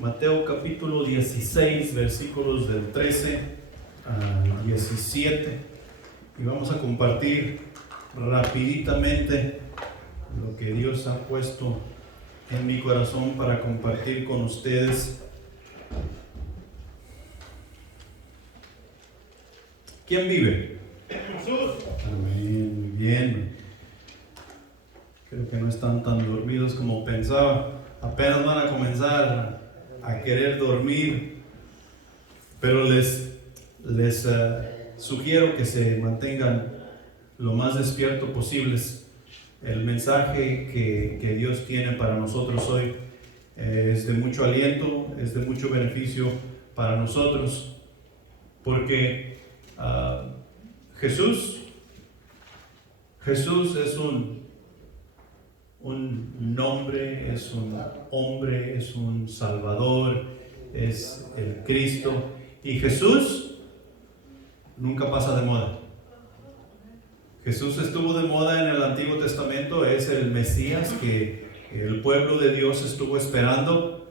Mateo capítulo 16, versículos del 13 al 17, y vamos a compartir rapiditamente lo que Dios ha puesto en mi corazón para compartir con ustedes. ¿Quién vive? Jesús. Amén, muy bien. Creo que no están tan dormidos como pensaba. Apenas van a comenzar a querer dormir, pero les sugiero que se mantengan lo más despiertos posibles. El mensaje que Dios tiene para nosotros hoy es de mucho aliento, es de mucho beneficio para nosotros, porque Jesús es un nombre, es un hombre, es un Salvador, es el Cristo, y Jesús nunca pasa de moda. Jesús estuvo de moda en el Antiguo Testamento, es el Mesías que el pueblo de Dios estuvo esperando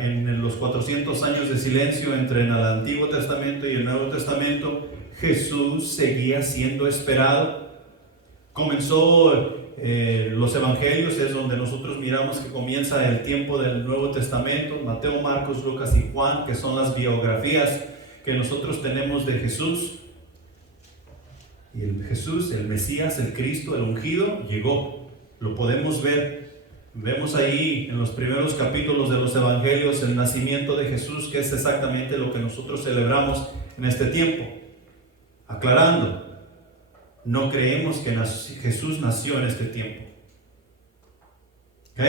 en los 400 años de silencio entre el Antiguo Testamento y el Nuevo Testamento. Jesús seguía siendo esperado. Comenzó los evangelios, es donde nosotros miramos que comienza el tiempo del Nuevo Testamento. Mateo, Marcos, Lucas y Juan, que son las biografías que nosotros tenemos de Jesús. Y el Jesús, el Mesías, el Cristo, el ungido, llegó. Lo podemos ver. Vemos ahí en los primeros capítulos de los evangelios el nacimiento de Jesús, que es exactamente lo que nosotros celebramos en este tiempo. Aclarando, no creemos que Jesús nació en este tiempo. ¿Ok?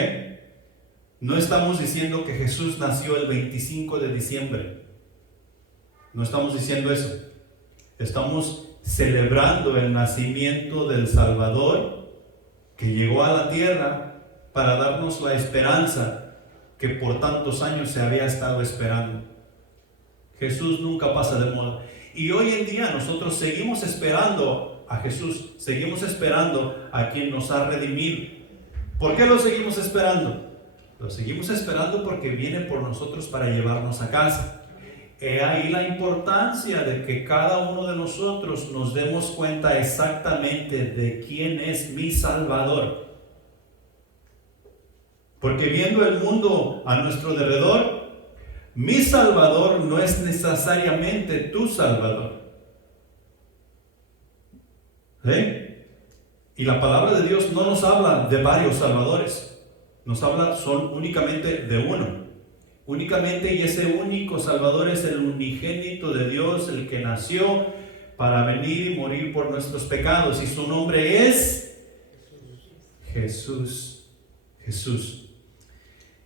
No estamos diciendo que Jesús nació el 25 de diciembre. No estamos diciendo eso. Estamos celebrando el nacimiento del Salvador que llegó a la tierra para darnos la esperanza que por tantos años se había estado esperando. Jesús nunca pasa de moda. Y hoy en día nosotros seguimos esperando a Jesús, seguimos esperando a quien nos ha redimido. ¿Por qué lo seguimos esperando? Lo seguimos esperando porque viene por nosotros para llevarnos a casa. He ahí la importancia de que cada uno de nosotros nos demos cuenta exactamente de quién es mi Salvador. Porque viendo el mundo a nuestro alrededor, mi Salvador no es necesariamente tu Salvador. ¿Sí? Y la palabra de Dios no nos habla de varios salvadores, nos habla únicamente de uno. Únicamente, y ese único Salvador es el unigénito de Dios, el que nació para venir y morir por nuestros pecados, y su nombre es Jesús. Jesús.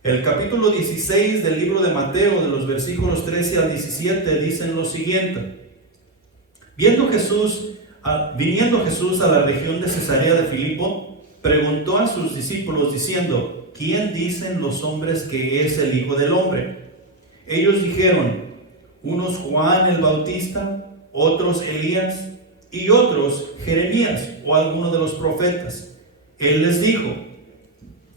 El capítulo 16 del libro de Mateo, de los versículos 13 al 17, dicen lo siguiente: Viniendo Jesús a la región de Cesarea de Filipo, preguntó a sus discípulos diciendo: ¿Quién dicen los hombres que es el Hijo del Hombre? Ellos dijeron: unos Juan el Bautista, otros Elías, y otros Jeremías o alguno de los profetas. Él les dijo: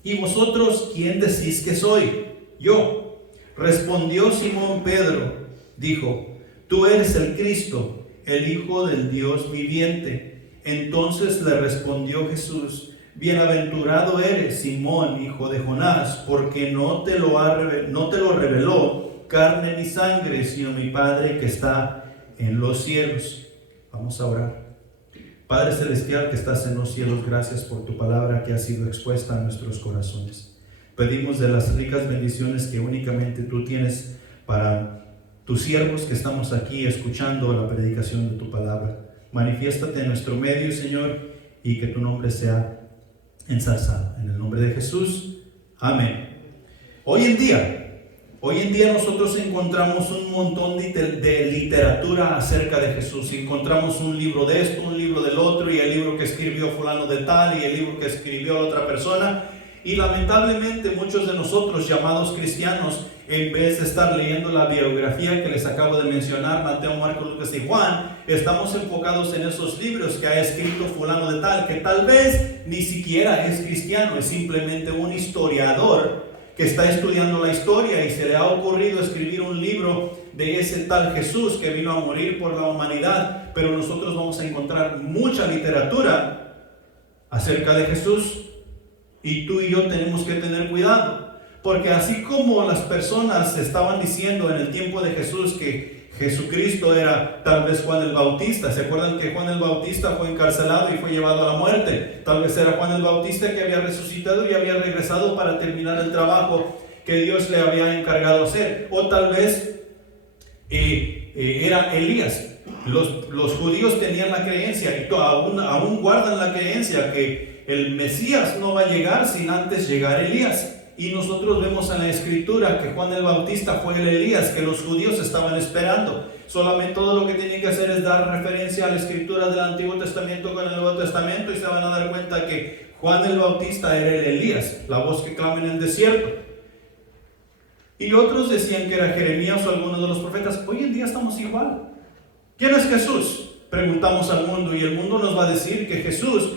¿y vosotros quién decís que soy? Yo. Respondió Simón Pedro, dijo: tú eres el Cristo, el Hijo del Dios viviente. Entonces le respondió Jesús: bienaventurado eres, Simón, hijo de Jonás, porque no te lo reveló carne ni sangre, sino mi Padre que está en los cielos. Vamos a orar. Padre celestial que estás en los cielos, gracias por tu palabra que ha sido expuesta a nuestros corazones. Pedimos de las ricas bendiciones que únicamente tú tienes para tus siervos que estamos aquí escuchando la predicación de tu palabra. Manifiéstate en nuestro medio, Señor, y que tu nombre sea ensalzado. En el nombre de Jesús, amén. Hoy en día nosotros encontramos un montón de literatura acerca de Jesús. Encontramos un libro de esto, un libro del otro, y el libro que escribió fulano de tal, y el libro que escribió otra persona. Y lamentablemente muchos de nosotros llamados cristianos, en vez de estar leyendo la biografía que les acabo de mencionar, Mateo, Marcos, Lucas y Juan, estamos enfocados en esos libros que ha escrito fulano de tal, que tal vez ni siquiera es cristiano, es simplemente un historiador que está estudiando la historia y se le ha ocurrido escribir un libro de ese tal Jesús que vino a morir por la humanidad, pero nosotros vamos a encontrar mucha literatura acerca de Jesús, y tú y yo tenemos que tener cuidado, porque así como las personas estaban diciendo en el tiempo de Jesús que Jesucristo era tal vez Juan el Bautista, ¿se acuerdan que Juan el Bautista fue encarcelado y fue llevado a la muerte? Tal vez era Juan el Bautista que había resucitado y había regresado para terminar el trabajo que Dios le había encargado hacer, o tal vez era Elías. Los judíos tenían la creencia, y aún guardan la creencia, que el Mesías no va a llegar sin antes llegar Elías. Y nosotros vemos en la Escritura que Juan el Bautista fue el Elías que los judíos estaban esperando. Solamente todo lo que tienen que hacer es dar referencia a la Escritura del Antiguo Testamento con el Nuevo Testamento, y se van a dar cuenta que Juan el Bautista era el Elías, la voz que clama en el desierto. Y otros decían que era Jeremías o alguno de los profetas. Hoy en día estamos igual. ¿Quién es Jesús? Preguntamos al mundo, y el mundo nos va a decir que Jesús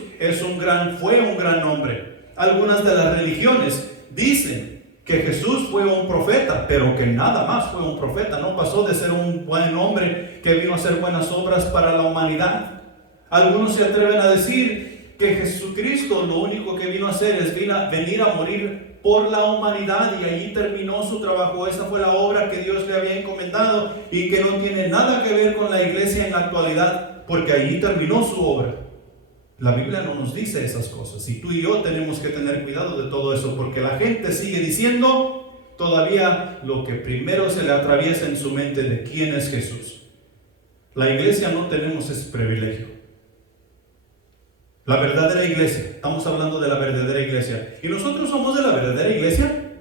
fue un gran hombre. Algunas de las religiones dicen que Jesús fue un profeta, pero que nada más fue un profeta. No pasó de ser un buen hombre que vino a hacer buenas obras para la humanidad. Algunos se atreven a decir que Jesucristo lo único que vino a hacer es venir a morir por la humanidad, y allí terminó su trabajo. Esa fue la obra que Dios le había encomendado, y que no tiene nada que ver con la iglesia en la actualidad, porque allí terminó su obra. La Biblia no nos dice esas cosas, y tú y yo tenemos que tener cuidado de todo eso, porque la gente sigue diciendo todavía lo que primero se le atraviesa en su mente de quién es Jesús. La iglesia no tenemos ese privilegio. La verdadera iglesia, estamos hablando de la verdadera iglesia, y nosotros somos de la verdadera iglesia.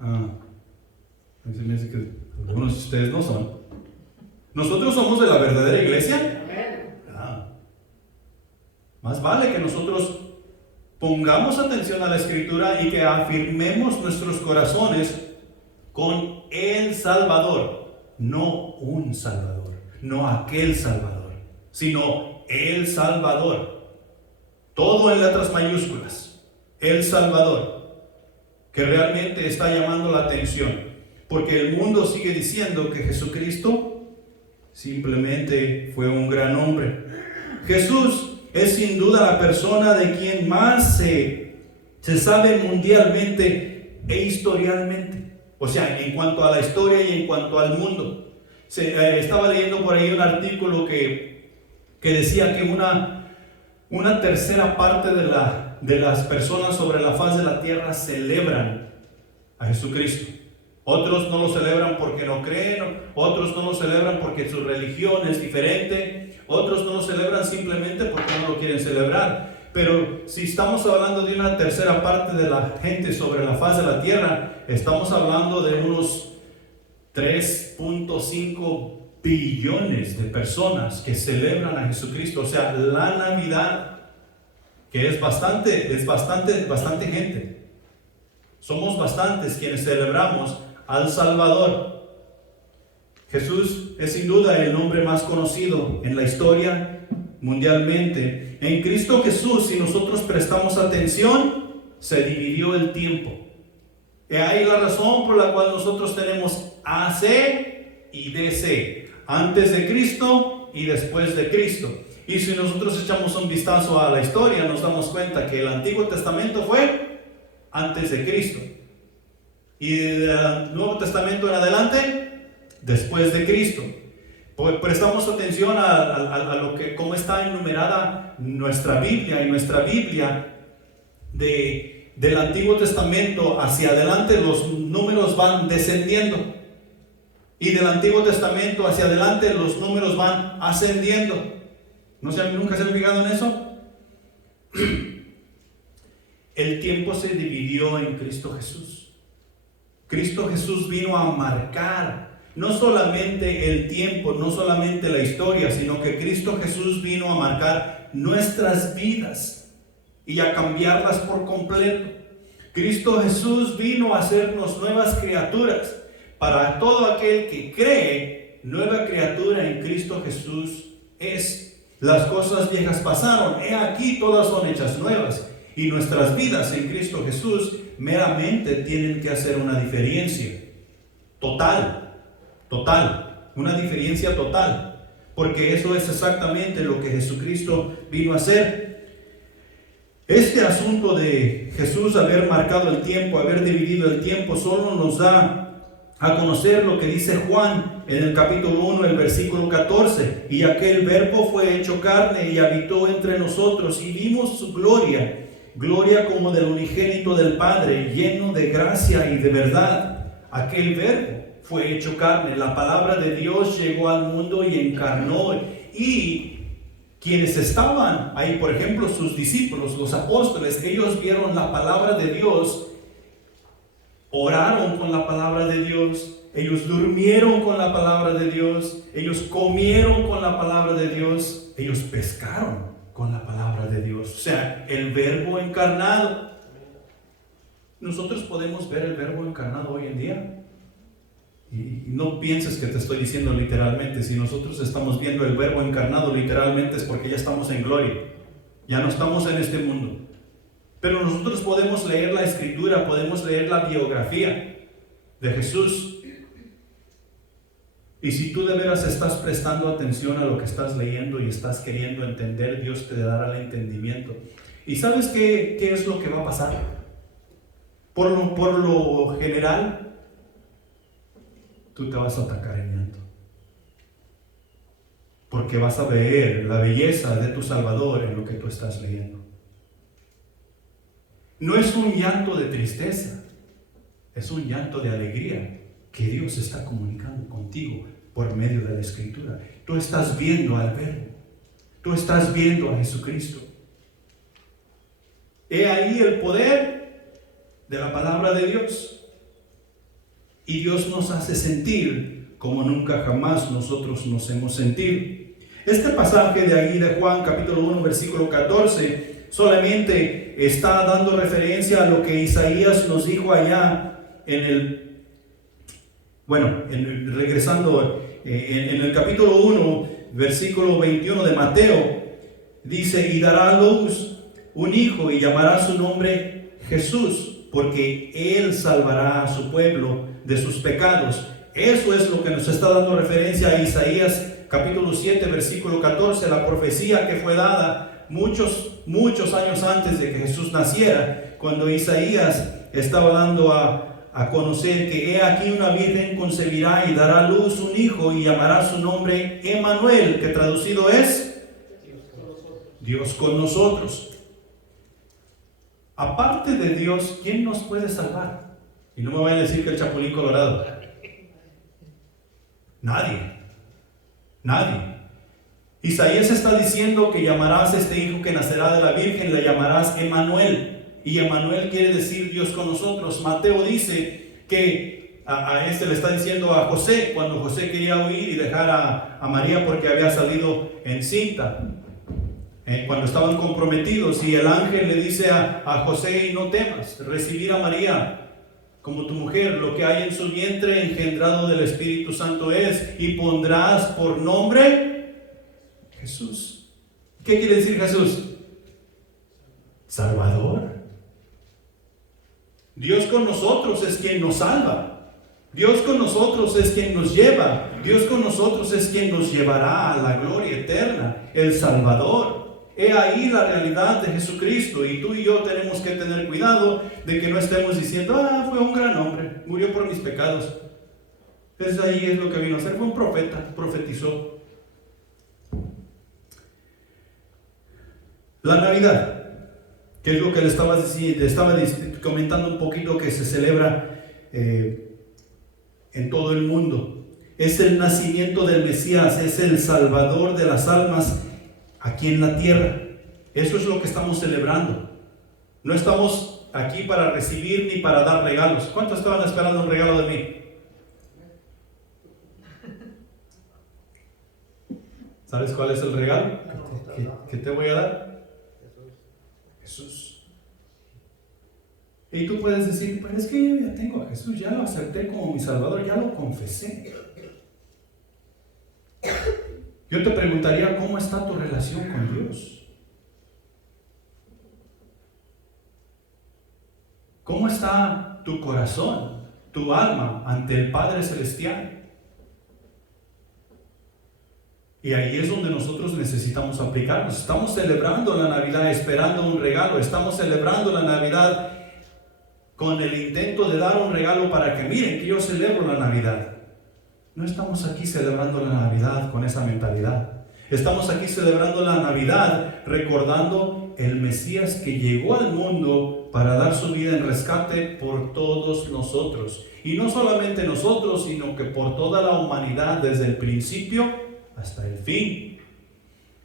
Se me dice que algunos de ustedes no son. ¿Nosotros somos de la verdadera iglesia? Más vale que nosotros pongamos atención a la Escritura y que afirmemos nuestros corazones con el Salvador. No un Salvador, no aquel Salvador, sino el Salvador. Todo en letras mayúsculas. El Salvador, que realmente está llamando la atención, porque el mundo sigue diciendo que Jesucristo simplemente fue un gran hombre. Jesús es sin duda la persona de quien más se sabe mundialmente e historialmente. O sea, en cuanto a la historia y en cuanto al mundo. Estaba leyendo por ahí un artículo que decía que una tercera parte de las personas sobre la faz de la tierra celebran a Jesucristo. Otros no lo celebran porque no creen, otros no lo celebran porque su religión es diferente, otros no lo celebran simplemente porque no lo quieren celebrar. Pero si estamos hablando de una tercera parte de la gente sobre la faz de la tierra, estamos hablando de unos 3.5 billones de personas que celebran a Jesucristo. O sea, la Navidad, que es bastante gente. Somos bastantes quienes celebramos al Salvador. Jesús es sin duda el nombre más conocido en la historia mundialmente. En Cristo Jesús, si nosotros prestamos atención, se dividió el tiempo. Y ahí la razón por la cual nosotros tenemos AC y DC, antes de Cristo y después de Cristo. Y si nosotros echamos un vistazo a la historia, nos damos cuenta que el Antiguo Testamento fue antes de Cristo, y del Nuevo Testamento en adelante, después de Cristo. Pues prestamos atención a cómo está enumerada nuestra Biblia, y nuestra Biblia del Antiguo Testamento hacia adelante los números van descendiendo, y del Antiguo Testamento hacia adelante los números van ascendiendo. ¿Nunca se han fijado en eso? El tiempo se dividió en Cristo Jesús. Cristo Jesús vino a marcar no solamente el tiempo, no solamente la historia, sino que Cristo Jesús vino a marcar nuestras vidas y a cambiarlas por completo. Cristo Jesús vino a hacernos nuevas criaturas. Para todo aquel que cree, nueva criatura en Cristo Jesús es. Las cosas viejas pasaron, he aquí todas son hechas nuevas. Y nuestras vidas en Cristo Jesús meramente tienen que hacer una diferencia. Total, una diferencia total. Porque eso es exactamente lo que Jesucristo vino a hacer. Este asunto de Jesús haber marcado el tiempo, haber dividido el tiempo, solo nos da a conocer lo que dice Juan en el capítulo 1, el versículo 14. Y aquel verbo fue hecho carne y habitó entre nosotros y vimos su gloria, gloria como del unigénito del Padre, lleno de gracia y de verdad. Aquel verbo fue hecho carne, la palabra de Dios llegó al mundo y encarnó. Y quienes estaban ahí, por ejemplo, sus discípulos, los apóstoles, ellos vieron la palabra de Dios. Oraron con la palabra de Dios, ellos durmieron con la palabra de Dios, ellos comieron con la palabra de Dios, ellos pescaron con la palabra de Dios. O sea, el verbo encarnado. Nosotros podemos ver el verbo encarnado hoy en día. Y no pienses que te estoy diciendo literalmente. Si nosotros estamos viendo el verbo encarnado literalmente es porque ya estamos en gloria. Ya no estamos en este mundo. Pero nosotros podemos leer la escritura, podemos leer la biografía de Jesús. Y si tú de veras estás prestando atención a lo que estás leyendo y estás queriendo entender, Dios te dará el entendimiento. ¿Y sabes qué es lo que va a pasar? Por lo general, tú te vas a atacar en llanto. Porque vas a ver la belleza de tu Salvador en lo que tú estás leyendo. No es un llanto de tristeza, es un llanto de alegría que Dios está comunicando contigo por medio de la Escritura. Tú estás viendo al Verbo, tú estás viendo a Jesucristo. He ahí el poder de la palabra de Dios. Y Dios nos hace sentir como nunca jamás nosotros nos hemos sentido. Este pasaje de ahí de Juan capítulo 1 versículo 14 solamente está dando referencia a lo que Isaías nos dijo allá regresando en el capítulo 1, versículo 21 de Mateo, dice: y dará a luz un hijo y llamará su nombre Jesús, porque él salvará a su pueblo de sus pecados. Eso es lo que nos está dando referencia a Isaías capítulo 7, versículo 14, la profecía que fue dada muchos años antes de que Jesús naciera, cuando Isaías estaba dando a conocer que he aquí una virgen concebirá y dará a luz un hijo y llamará su nombre Emmanuel, que traducido es Dios con nosotros. Aparte de Dios, ¿quién nos puede salvar? Y no me vayan a decir que el Chapulín Colorado. Nadie. Isaías está diciendo que llamarás a este hijo que nacerá de la Virgen, le llamarás Emmanuel. Y Emmanuel quiere decir Dios con nosotros. Mateo dice que a este le está diciendo a José, cuando José quería huir y dejar a María porque había salido encinta. Cuando estaban comprometidos, y el ángel le dice a José: y no temas recibir a María como tu mujer, lo que hay en su vientre engendrado del Espíritu Santo es, y pondrás por nombre Jesús. ¿Qué quiere decir Jesús? Salvador. Dios con nosotros es quien nos salva. Dios con nosotros es quien nos lleva. Dios con nosotros es quien nos llevará a la gloria eterna. El Salvador. He ahí la realidad de Jesucristo. Y tú y yo tenemos que tener cuidado de que no estemos diciendo: fue un gran hombre, murió por mis pecados. Ahí es lo que vino a hacer. Fue un profeta, profetizó. La Navidad, que es lo que le estaba comentando un poquito, que se celebra en todo el mundo. Es el nacimiento del Mesías, es el Salvador de las almas aquí en la tierra. Eso es lo que estamos celebrando. No estamos aquí para recibir ni para dar regalos. ¿Cuántos estaban esperando un regalo de mí? ¿Sabes cuál es el regalo que te voy a dar? Jesús. Y tú puedes decir: pero es que yo ya tengo a Jesús, ya lo acepté como mi Salvador, ya lo confesé. Yo te preguntaría: ¿cómo está tu relación con Dios? ¿Cómo está tu corazón, tu alma ante el Padre Celestial? Y ahí es donde nosotros necesitamos aplicarnos. Estamos celebrando la Navidad esperando un regalo. Estamos celebrando la Navidad con el intento de dar un regalo para que miren que yo celebro la Navidad. No estamos aquí celebrando la Navidad con esa mentalidad. Estamos aquí celebrando la Navidad recordando el Mesías que llegó al mundo para dar su vida en rescate por todos nosotros. Y no solamente nosotros, sino que por toda la humanidad desde el principio hasta el fin.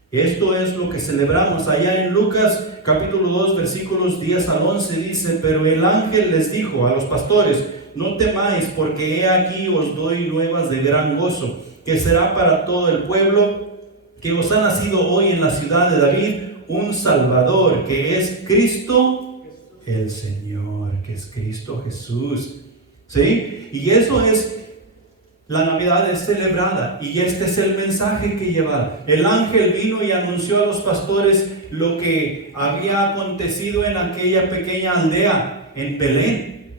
Esto es lo que celebramos. Allá en Lucas capítulo 2 versículos 10 al 11 dice: pero el ángel les dijo a los pastores: no temáis, porque he aquí os doy nuevas de gran gozo, que será para todo el pueblo, que os ha nacido hoy en la ciudad de David un Salvador, que es Cristo el Señor, que es Cristo Jesús. ¿Sí? Y eso es, la Navidad es celebrada, y este es el mensaje que lleva. El ángel vino y anunció a los pastores lo que había acontecido en aquella pequeña aldea, en Belén,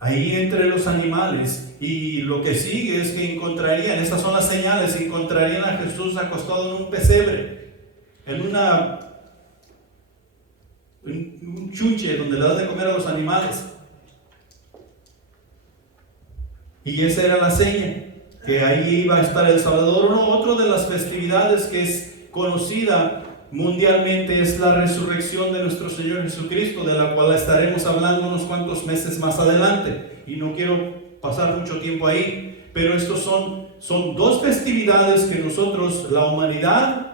ahí entre los animales. Y lo que sigue es que encontrarían, estas son las señales, encontrarían a Jesús acostado en un pesebre, en un chunche donde le das de comer a los animales. Y esa era la seña, que ahí iba a estar el Salvador. Otra de las festividades que es conocida mundialmente es la resurrección de nuestro Señor Jesucristo, de la cual estaremos hablando unos cuantos meses más adelante. Y no quiero pasar mucho tiempo ahí, pero estos son dos festividades que nosotros, la humanidad,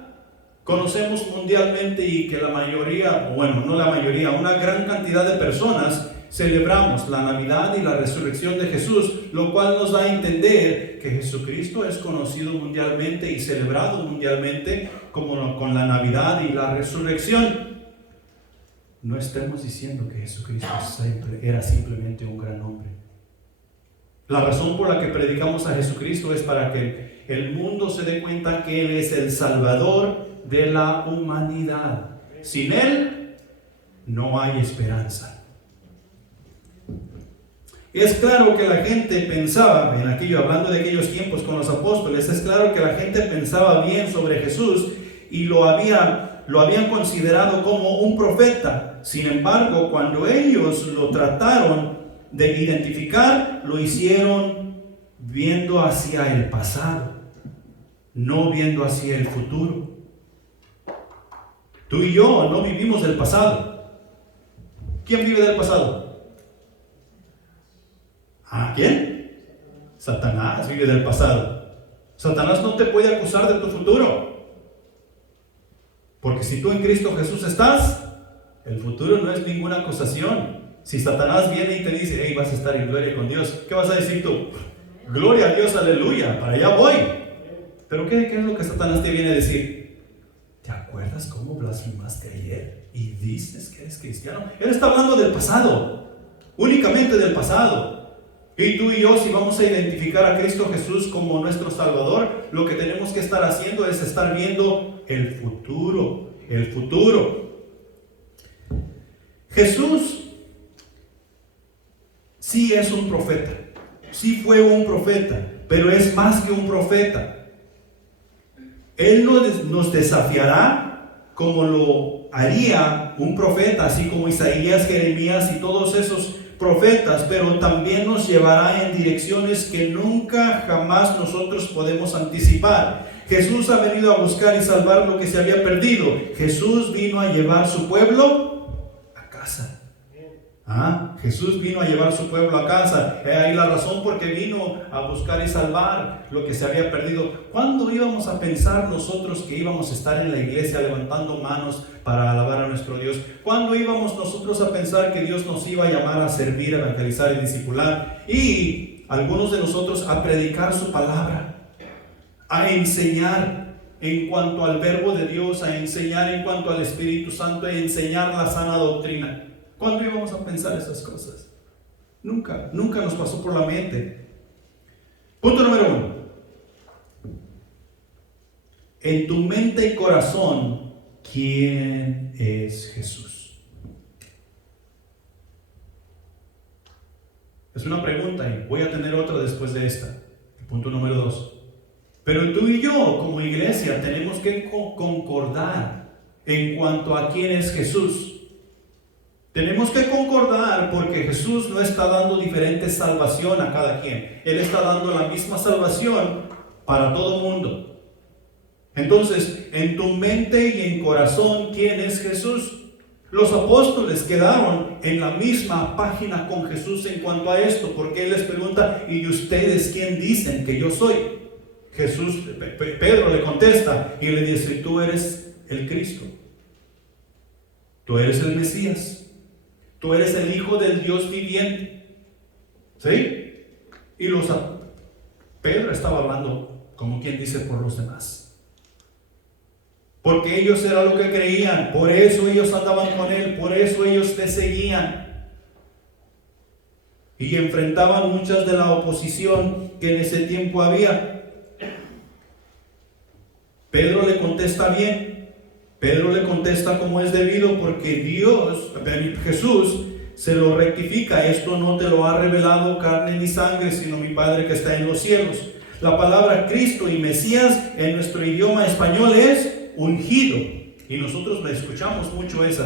conocemos mundialmente y que la mayoría, bueno, no la mayoría, una gran cantidad de personas celebramos: la Navidad y la resurrección de Jesús, lo cual nos da a entender que Jesucristo es conocido mundialmente y celebrado mundialmente como con la Navidad y la resurrección. No estemos diciendo que Jesucristo era simplemente un gran hombre. La razón por la que predicamos a Jesucristo es para que el mundo se dé cuenta que Él es el Salvador de la humanidad. Sin Él no hay esperanza. Es claro que la gente pensaba, hablando de aquellos tiempos con los apóstoles, es claro que la gente pensaba bien sobre Jesús y lo habían considerado como un profeta. Sin embargo, cuando ellos lo trataron de identificar, lo hicieron viendo hacia el pasado, no viendo hacia el futuro. Tú y yo no vivimos del pasado. ¿Quién vive del pasado? ¿A quién? Satanás vive del pasado. Satanás no te puede acusar de tu futuro, porque si tú en Cristo Jesús estás, el futuro no es ninguna acusación. Si Satanás viene y te dice: hey, vas a estar en gloria con Dios, ¿qué vas a decir tú? Gloria a Dios, aleluya, para allá voy. Pero ¿qué es lo que Satanás te viene a decir? ¿Te acuerdas cómo blasfemaste ayer y dices que eres cristiano? Él está hablando del pasado, únicamente del pasado. Y tú y yo, si vamos a identificar a Cristo Jesús como nuestro Salvador, lo que tenemos que estar haciendo es estar viendo el futuro. El futuro. Jesús sí es un profeta, sí fue un profeta, pero es más que un profeta. Él nos desafiará como lo haría un profeta, así como Isaías, Jeremías y todos esos profetas, pero también nos llevará en direcciones que nunca jamás nosotros podemos anticipar. Jesús ha venido a buscar y salvar lo que se había perdido. Jesús vino a llevar su pueblo a casa. Jesús vino a llevar su pueblo a casa. Ahí la razón por qué vino a buscar y salvar lo que se había perdido. ¿Cuándo íbamos a pensar nosotros que íbamos a estar en la iglesia levantando manos para alabar a nuestro Dios? ¿Cuándo íbamos nosotros a pensar que Dios nos iba a llamar a servir, a evangelizar y discipular? Y algunos de nosotros a predicar su palabra, a enseñar en cuanto al verbo de Dios, a enseñar en cuanto al Espíritu Santo, a enseñar la sana doctrina. ¿Cuándo íbamos a pensar esas cosas? Nunca nos pasó por la mente. Punto número 1. En tu mente y corazón, ¿quién es Jesús? Es una pregunta y voy a tener otra después de esta. El punto número 2. Pero tú y yo, como iglesia, tenemos que concordar en cuanto a quién es Jesús. Tenemos que concordar porque Jesús no está dando diferente salvación a cada quien. Él está dando la misma salvación para todo mundo. Entonces, en tu mente y en corazón, ¿quién es Jesús? Los apóstoles quedaron en la misma página con Jesús en cuanto a esto, porque Él les pregunta, ¿y ustedes quién dicen que yo soy? Pedro le contesta y le dice, tú eres el Cristo, tú eres el Mesías, tú eres el Hijo del Dios viviente. ¿Sí? Y Pedro estaba hablando, como quien dice, por los demás. Porque ellos era lo que creían, por eso ellos andaban con Él, por eso ellos le seguían. Y enfrentaban muchas de la oposición que en ese tiempo había. Pedro le contesta bien, Pedro le contesta como es debido, porque Jesús se lo rectifica. Esto no te lo ha revelado carne ni sangre, sino mi Padre que está en los cielos. La palabra Cristo y Mesías en nuestro idioma español es ungido. Y nosotros escuchamos mucho eso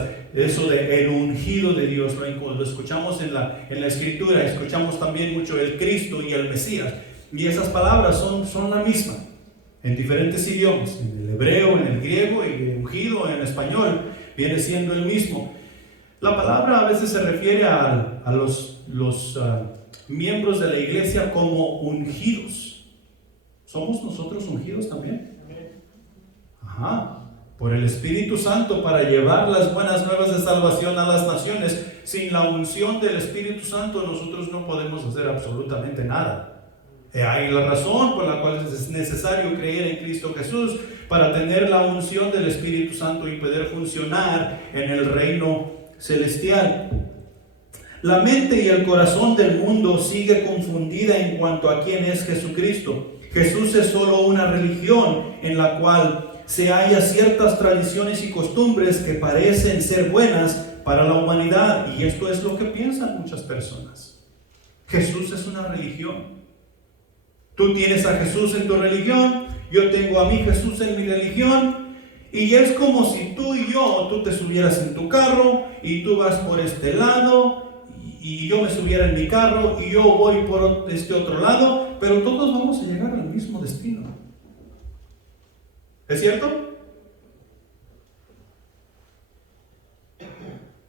de el ungido de Dios. Lo escuchamos en la Escritura, escuchamos también mucho el Cristo y el Mesías. Y esas palabras son la misma. En diferentes idiomas, en el hebreo, en el griego y el ungido en español, viene siendo el mismo. La palabra a veces se refiere a los miembros de la iglesia como ungidos. ¿Somos nosotros ungidos también? Ajá. Por el Espíritu Santo para llevar las buenas nuevas de salvación a las naciones. Sin la unción del Espíritu Santo nosotros no podemos hacer absolutamente nada. Hay la razón por la cual es necesario creer en Cristo Jesús para tener la unción del Espíritu Santo y poder funcionar en el reino celestial. La mente y el corazón del mundo sigue confundida en cuanto a quién es Jesucristo. Jesús es solo una religión en la cual se halla ciertas tradiciones y costumbres que parecen ser buenas para la humanidad, y esto es lo que piensan muchas personas. Jesús es una religión. Tú tienes a Jesús en tu religión, yo tengo a mi Jesús en mi religión, y es como si tú te subieras en tu carro y tú vas por este lado y yo me subiera en mi carro y yo voy por este otro lado, pero todos vamos a llegar al mismo destino. ¿Es cierto?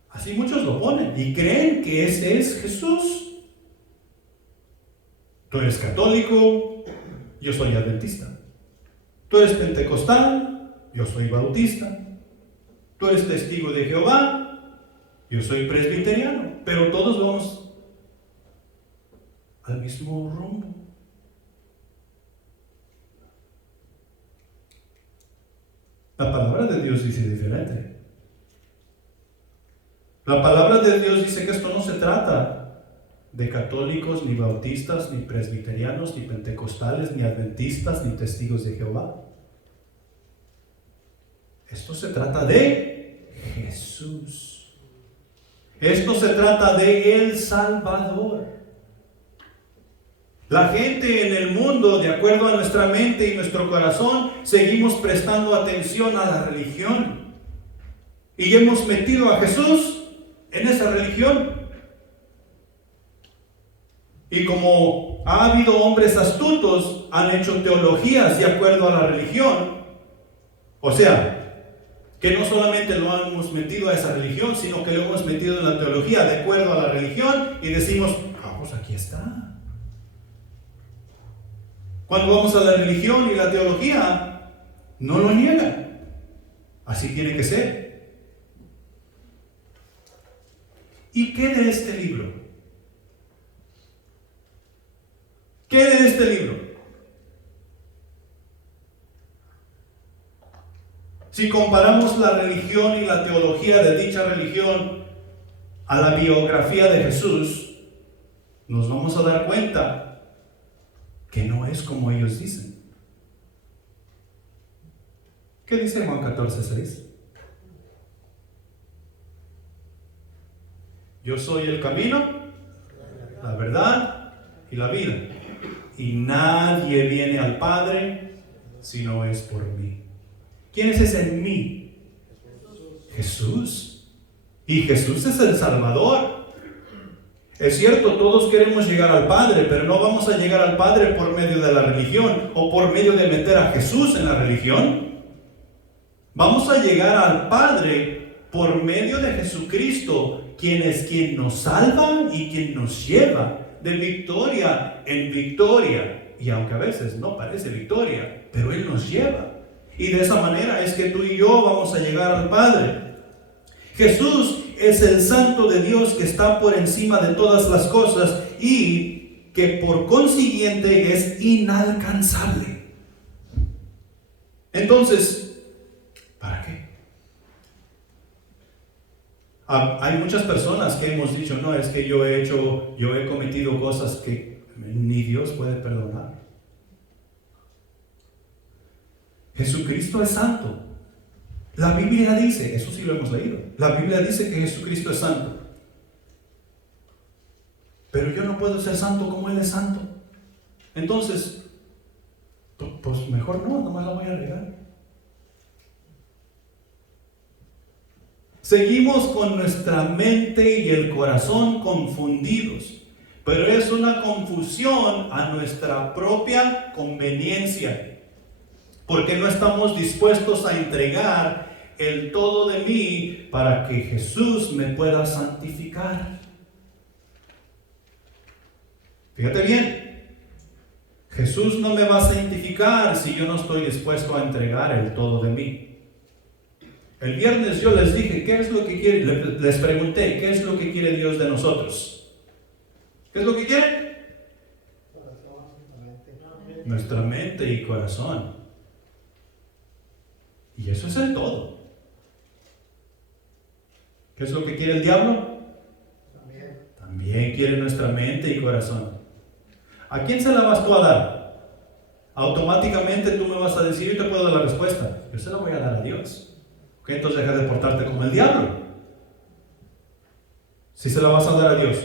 Así muchos lo ponen y creen que ese es Jesús. Tú eres católico, yo soy adventista. Tú eres pentecostal, yo soy bautista. Tú eres testigo de Jehová, yo soy presbiteriano. Pero todos vamos al mismo rumbo. La palabra de Dios dice diferente. La palabra de Dios dice que esto no se trata de católicos, ni bautistas, ni presbiterianos, ni pentecostales, ni adventistas, ni testigos de Jehová. Esto se trata de Jesús. Esto se trata de el Salvador. La gente en el mundo, de acuerdo a nuestra mente y nuestro corazón, seguimos prestando atención a la religión. Y hemos metido a Jesús en esa religión. Y como ha habido hombres astutos, han hecho teologías de acuerdo a la religión. O sea, que no solamente lo hemos metido a esa religión, sino que lo hemos metido en la teología de acuerdo a la religión y decimos, pues aquí está. Cuando vamos a la religión y la teología, no lo niegan. Así tiene que ser. ¿Y qué de este libro? ¿Qué de este libro? Si comparamos la religión y la teología de dicha religión a la biografía de Jesús, nos vamos a dar cuenta que no es como ellos dicen. ¿Qué dice Juan 14:6? Yo soy el camino, la verdad y la vida. Y nadie viene al Padre si no es por mí. ¿Quién es ese en mí? Jesús. Y Jesús es el Salvador. Es cierto, todos queremos llegar al Padre, pero no vamos a llegar al Padre por medio de la religión o por medio de meter a Jesús en la religión. Vamos a llegar al Padre por medio de Jesucristo, quien es quien nos salva y quien nos lleva de victoria en victoria. Y aunque a veces no parece victoria, pero Él nos lleva. Y de esa manera es que tú y yo vamos a llegar al Padre. Jesús es el Santo de Dios que está por encima de todas las cosas y que por consiguiente es inalcanzable. Entonces, ¿para qué? Hay muchas personas que hemos dicho, no, es que yo he cometido cosas que ni Dios puede perdonar. Jesucristo es santo. La Biblia dice, eso sí lo hemos leído, la Biblia dice que Jesucristo es santo. Pero yo no puedo ser santo como Él es santo. Entonces, pues mejor no más la voy a regar. Seguimos con nuestra mente y el corazón confundidos, pero es una confusión a nuestra propia conveniencia. Porque no estamos dispuestos a entregar el todo de mí para que Jesús me pueda santificar. Fíjate bien, Jesús no me va a santificar si yo no estoy dispuesto a entregar el todo de mí. El viernes yo les dije, ¿qué es lo que quiere? Les pregunté, ¿qué es lo que quiere Dios de nosotros? ¿Qué es lo que quiere? Nuestra mente y corazón. Y eso es el todo. ¿Qué es lo que quiere el diablo? También quiere nuestra mente y corazón. ¿A quién se la vas tú a dar? Automáticamente tú me vas a decir, yo te puedo dar la respuesta. Yo se la voy a dar a Dios. ¿Ok? Entonces deja de portarte como el diablo. Si se la vas a dar a Dios.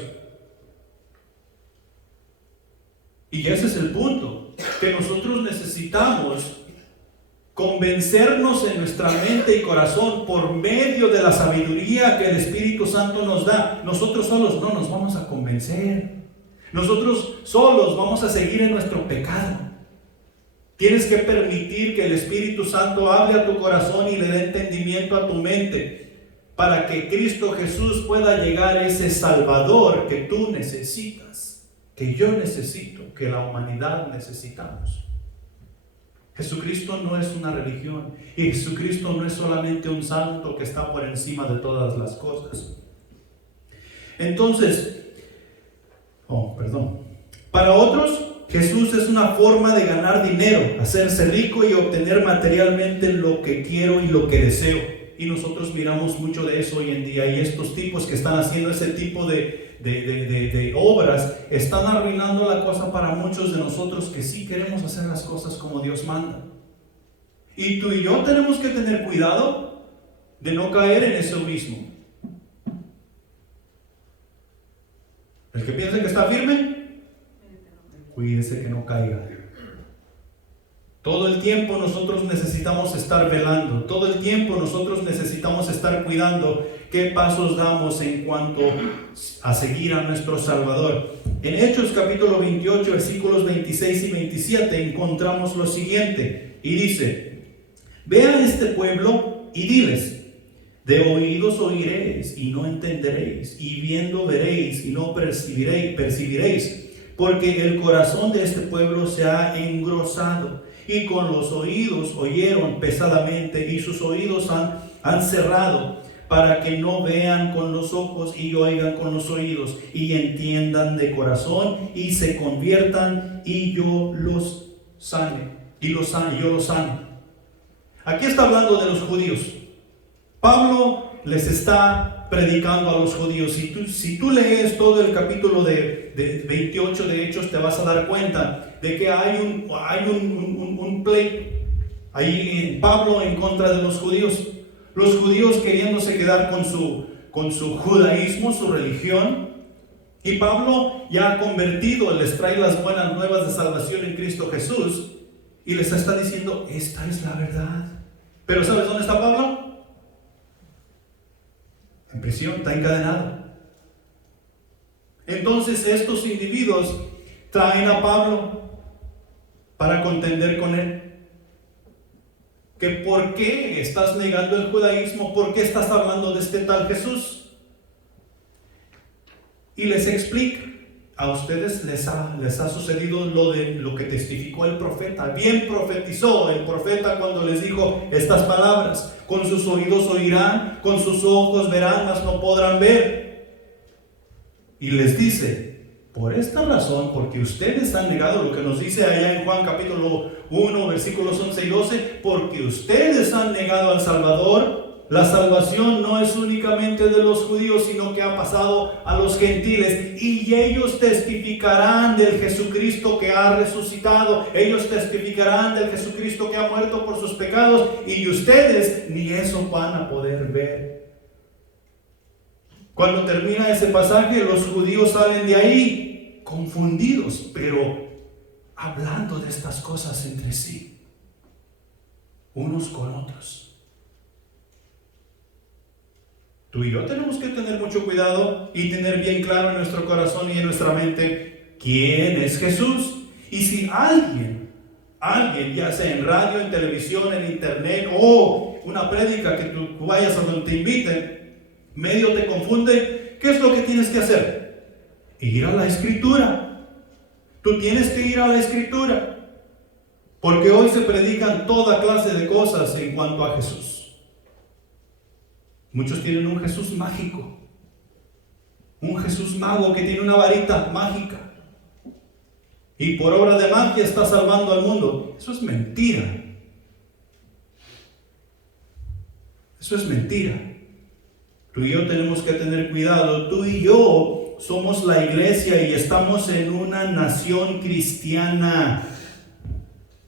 Y ese es el punto. Que nosotros necesitamos convencernos en nuestra mente y corazón por medio de la sabiduría que el Espíritu Santo nos da. Nosotros solos no nos vamos a convencer. Nosotros solos vamos a seguir en nuestro pecado. Tienes que permitir que el Espíritu Santo hable a tu corazón y le dé entendimiento a tu mente para que Cristo Jesús pueda llegar a ese Salvador que tú necesitas, que yo necesito, que la humanidad necesitamos. Jesucristo no es una religión y Jesucristo no es solamente un santo que está por encima de todas las cosas. Entonces, para otros, Jesús es una forma de ganar dinero, hacerse rico y obtener materialmente lo que quiero y lo que deseo. Y nosotros miramos mucho de eso hoy en día, y estos tipos que están haciendo ese tipo de obras están arruinando la cosa para muchos de nosotros que sí queremos hacer las cosas como Dios manda. Y tú y yo tenemos que tener cuidado de no caer en eso mismo. El que piense que está firme, cuídese que no caiga. Todo el tiempo nosotros necesitamos estar velando. Todo el tiempo nosotros necesitamos estar cuidando qué pasos damos en cuanto a seguir a nuestro Salvador. En Hechos capítulo 28, versículos 26 y 27 encontramos lo siguiente. Y dice: ve a este pueblo y diles: de oídos oiréis y no entenderéis, y viendo veréis y no percibiréis, porque el corazón de este pueblo se ha engrosado, y con los oídos oyeron pesadamente, y sus oídos han cerrado, para que no vean con los ojos y oigan con los oídos, y entiendan de corazón y se conviertan, y yo los sane. Yo los sane. Aquí está hablando de los judíos. Pablo les está predicando a los judíos. Si tú lees todo el capítulo de 28 de Hechos, te vas a dar cuenta de que hay un pleito ahí en Pablo en contra de los judíos. Los judíos queriéndose quedar con su judaísmo, su religión, Y Pablo ya ha convertido, les trae las buenas nuevas de salvación en Cristo Jesús y les está diciendo, esta es la verdad. Pero ¿sabes dónde está Pablo? En prisión, está encadenado. Entonces estos individuos traen a Pablo para contender con él. Que ¿por qué estás negando el judaísmo? ¿Por qué estás hablando de este tal Jesús? Y les explica, a ustedes les ha sucedido lo que testificó el profeta. Bien profetizó el profeta cuando les dijo estas palabras: con sus oídos oirán, con sus ojos verán, mas no podrán ver. Y les dice, por esta razón, porque ustedes han negado lo que nos dice allá en Juan capítulo 1, versículos 11 y 12, porque ustedes han negado al Salvador. La salvación no es únicamente de los judíos, sino que ha pasado a los gentiles. Y ellos testificarán del Jesucristo que ha resucitado. Ellos testificarán del Jesucristo que ha muerto por sus pecados. Y ustedes ni eso van a poder ver. Cuando termina ese pasaje, los judíos salen de ahí confundidos, pero hablando de estas cosas entre sí, unos con otros. Tú y yo tenemos que tener mucho cuidado y tener bien claro en nuestro corazón y en nuestra mente quién es Jesús. Y si alguien, ya sea en radio, en televisión, en internet o una prédica que tú vayas a donde te inviten, medio te confunde, ¿qué es lo que tienes que hacer? Ir a la Escritura. Tú tienes que ir a la Escritura, porque hoy se predican toda clase de cosas en cuanto a Jesús. Muchos tienen un Jesús mágico, un Jesús mago que tiene una varita mágica y por obra de magia está salvando al mundo. Eso es mentira. Eso es mentira. Tú y yo tenemos que tener cuidado. Tú y yo somos la iglesia y estamos en una nación cristiana.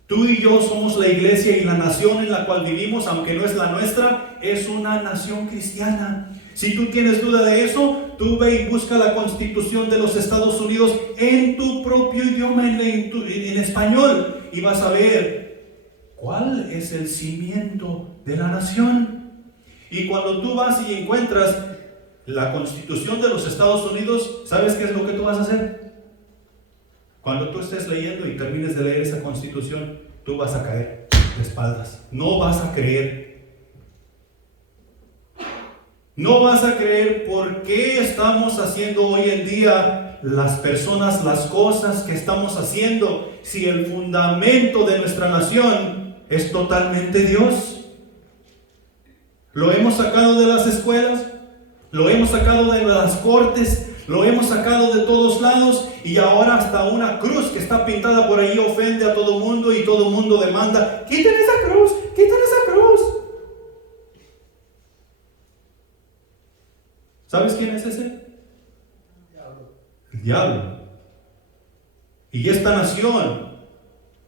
Tú y yo somos la iglesia, y la nación en la cual vivimos, aunque no es la nuestra, es una nación cristiana. Si tú tienes duda de eso, tú ve y busca la Constitución de los Estados Unidos en tu propio idioma, en español, y vas a ver cuál es el cimiento de la nación. Y cuando tú vas y encuentras la Constitución de los Estados Unidos, ¿sabes qué es lo que tú vas a hacer? Cuando tú estés leyendo y termines de leer esa Constitución, tú vas a caer de espaldas. No vas a creer. No vas a creer por qué estamos haciendo hoy en día las personas las cosas que estamos haciendo, si el fundamento de nuestra nación es totalmente Dios. Lo hemos sacado de las escuelas, lo hemos sacado de las cortes, lo hemos sacado de todos lados, y ahora hasta una cruz que está pintada por ahí ofende a todo mundo y todo mundo demanda: ¡quiten esa cruz! ¡Quiten esa cruz! ¿Sabes quién es ese? El diablo. Y esta nación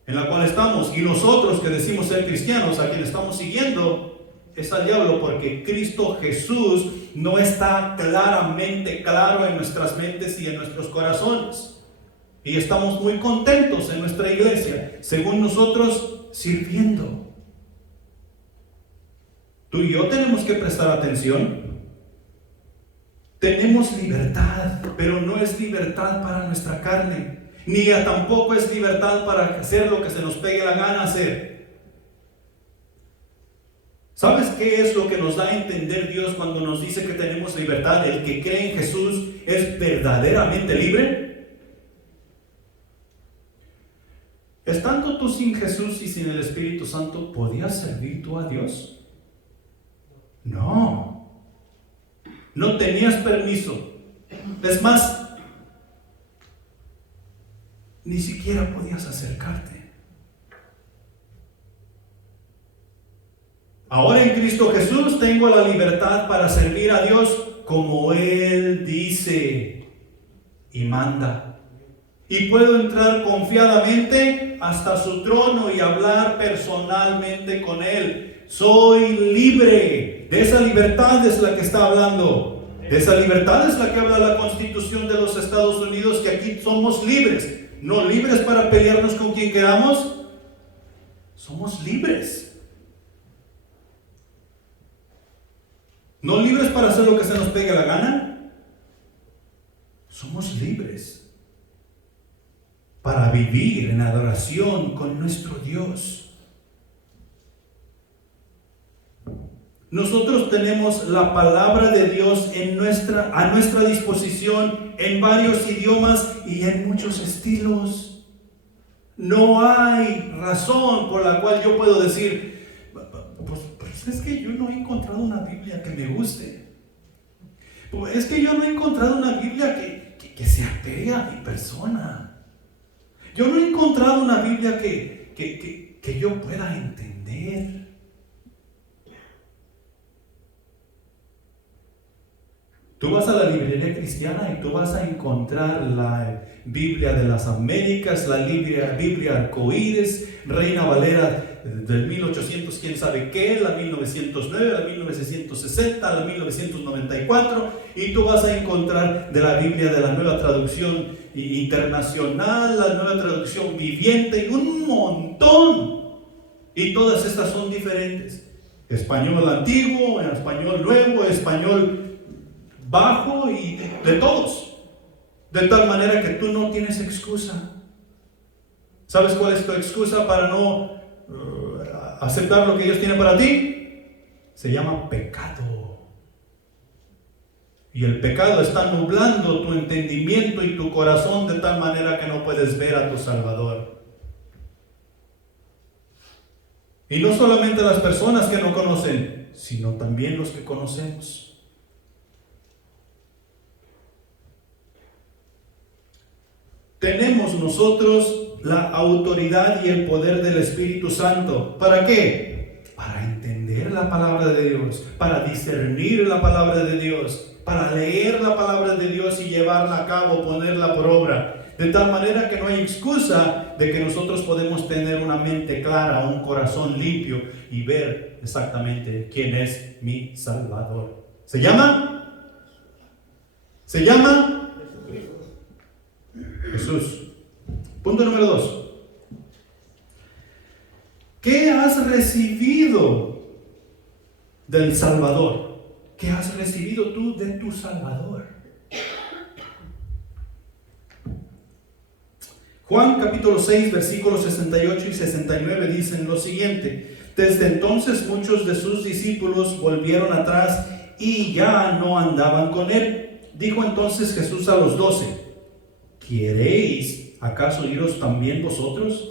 en la cual estamos, y nosotros que decimos ser cristianos, a quien estamos siguiendo, es al diablo, porque Cristo Jesús no está claramente claro en nuestras mentes y en nuestros corazones. Y estamos muy contentos en nuestra iglesia, según nosotros, sirviendo. Tú y yo tenemos que prestar atención. Tenemos libertad, pero no es libertad para nuestra carne, ni tampoco es libertad para hacer lo que se nos pegue la gana hacer. ¿Sabes qué es lo que nos da a entender Dios cuando nos dice que tenemos libertad? El que cree en Jesús es verdaderamente libre. Estando tú sin Jesús y sin el Espíritu Santo, ¿podías servir tú a Dios? No. No tenías permiso. Es más, ni siquiera podías acercarte. Ahora en Cristo Jesús tengo la libertad para servir a Dios como Él dice y manda. Y puedo entrar confiadamente hasta su trono y hablar personalmente con Él. Soy libre. De esa libertad es la que está hablando. Esa libertad es la que habla la Constitución de los Estados Unidos, que aquí somos libres. No libres para pelearnos con quien queramos, somos libres. No libres para hacer lo que se nos pegue la gana, somos libres para vivir en adoración con nuestro Dios. Nosotros tenemos la palabra de Dios a nuestra disposición en varios idiomas y en muchos estilos. No hay razón por la cual yo puedo decir, pues es que yo no he encontrado una Biblia que me guste. Pues es que yo no he encontrado una Biblia que se apegue a mi persona. Yo no he encontrado una Biblia que yo pueda entender. Tú vas a la librería cristiana y tú vas a encontrar la Biblia de las Américas, la Biblia Arcoíris, Reina Valera del 1800, quién sabe qué, la 1909, la 1960, la 1994, y tú vas a encontrar de la Biblia de la Nueva Traducción Internacional, la Nueva Traducción Viviente, y un montón. Y todas estas son diferentes. Español antiguo, español nuevo, español bajo y de todos, de tal manera que tú no tienes excusa. ¿Sabes cuál es tu excusa para no aceptar lo que Dios tiene para ti? Se llama pecado. Y el pecado está nublando tu entendimiento y tu corazón de tal manera que no puedes ver a tu Salvador. Y no solamente las personas que no conocen, sino también los que conocemos. Tenemos nosotros la autoridad y el poder del Espíritu Santo. ¿Para qué? Para entender la palabra de Dios, para discernir la palabra de Dios, para leer la palabra de Dios y llevarla a cabo, ponerla por obra. De tal manera que no hay excusa de que nosotros podemos tener una mente clara, un corazón limpio y ver exactamente quién es mi Salvador. ¿Se llama? Jesús. Punto número 2. ¿Qué has recibido del Salvador? ¿Qué has recibido tú de tu Salvador? Juan capítulo 6, versículos 68 y 69 dicen lo siguiente: desde entonces muchos de sus discípulos volvieron atrás y ya no andaban con él. Dijo entonces Jesús a los 12: ¿queréis acaso iros también vosotros?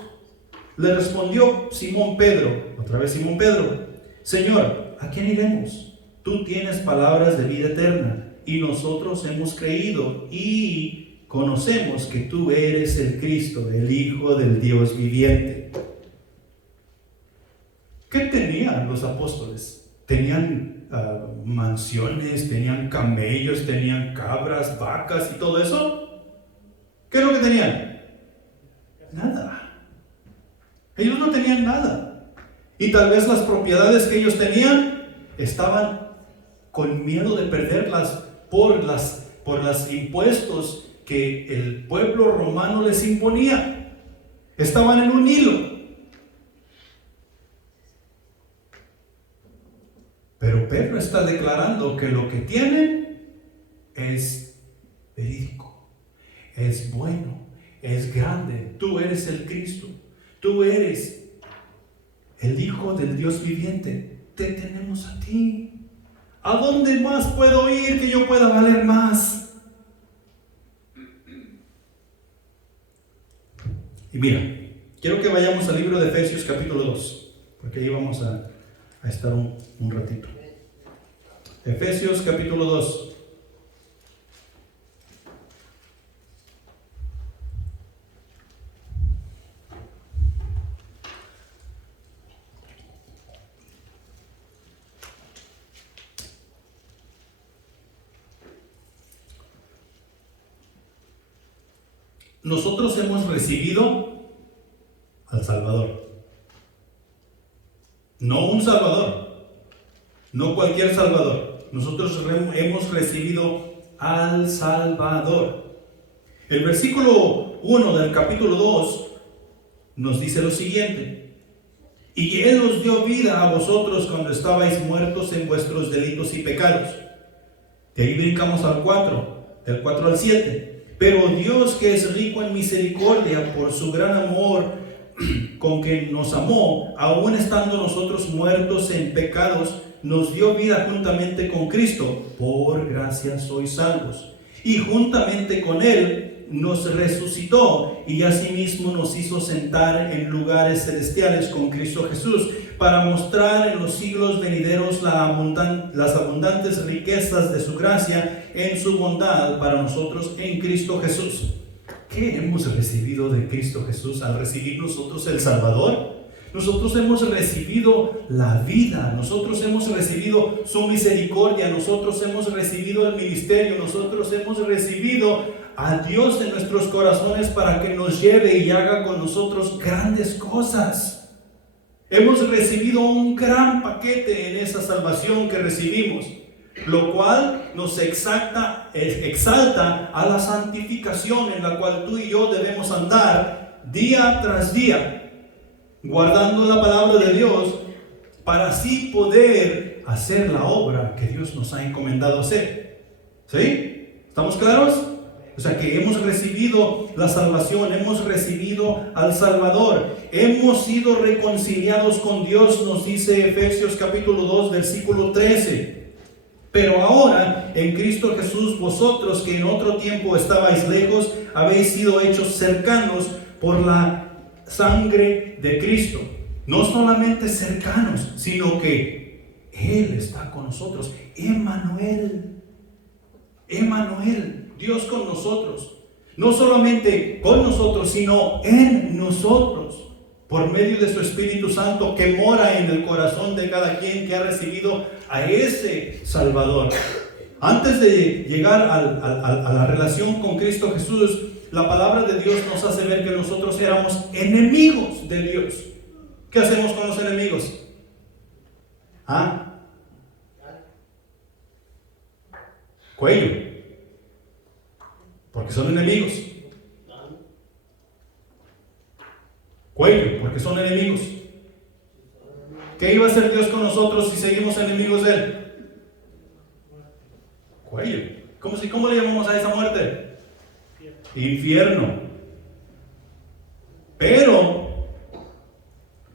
Le respondió Simón Pedro, otra vez Simón Pedro: Señor, ¿a quién iremos? Tú tienes palabras de vida eterna, y nosotros hemos creído y conocemos que tú eres el Cristo, el Hijo del Dios viviente. ¿Qué tenían los apóstoles? Tenían mansiones, tenían camellos, tenían cabras, vacas y todo eso. ¿Qué es lo que tenían? Nada. Ellos no tenían nada. Y tal vez las propiedades que ellos tenían estaban con miedo de perderlas por los impuestos que el pueblo romano les imponía. Estaban en un hilo. Pero Pedro está declarando que lo que tienen es verídico, es bueno, es grande. Tú eres el Cristo, tú eres el Hijo del Dios viviente. Te tenemos a ti. ¿A dónde más puedo ir que yo pueda valer más? Y mira, quiero que vayamos al libro de Efesios capítulo 2, porque ahí vamos a estar un ratito. Efesios capítulo 2. Nosotros hemos recibido al Salvador. No un Salvador, no cualquier Salvador. Nosotros hemos recibido al Salvador. El versículo 1 del capítulo 2 nos dice lo siguiente: y Él os dio vida a vosotros cuando estabais muertos en vuestros delitos y pecados. De ahí brincamos al 4, del 4 al 7. Pero Dios, que es rico en misericordia por su gran amor con que nos amó, aun estando nosotros muertos en pecados, nos dio vida juntamente con Cristo. Por gracia sois salvos. Y juntamente con Él nos resucitó y asimismo nos hizo sentar en lugares celestiales con Cristo Jesús, para mostrar en los siglos venideros las abundantes riquezas de su gracia en su bondad para nosotros en Cristo Jesús. ¿Qué hemos recibido de Cristo Jesús al recibir nosotros el Salvador? Nosotros hemos recibido la vida, nosotros hemos recibido su misericordia, nosotros hemos recibido el ministerio, nosotros hemos recibido a Dios en nuestros corazones para que nos lleve y haga con nosotros grandes cosas. Hemos recibido un gran paquete en esa salvación que recibimos, lo cual nos exalta a la santificación en la cual tú y yo debemos andar día tras día, guardando la palabra de Dios para así poder hacer la obra que Dios nos ha encomendado hacer. ¿Sí? ¿Estamos claros? O sea que hemos recibido la salvación, hemos recibido al Salvador, hemos sido reconciliados con Dios, nos dice Efesios capítulo 2, versículo 13. Pero ahora, en Cristo Jesús, vosotros que en otro tiempo estabais lejos, habéis sido hechos cercanos por la sangre de Cristo. No solamente cercanos, sino que Él está con nosotros. Emmanuel, Dios con nosotros. No solamente con nosotros, sino en nosotros, por medio de su Espíritu Santo que mora en el corazón de cada quien que ha recibido a ese Salvador. Antes de llegar a la relación con Cristo Jesús, la palabra de Dios nos hace ver que nosotros éramos enemigos de Dios. ¿Qué hacemos con los enemigos? Cuello. Porque son enemigos. Cuello, porque son enemigos. ¿Qué iba a hacer Dios con nosotros si seguimos enemigos de Él? Cuello. ¿Cómo le llamamos a esa muerte? Infierno. Pero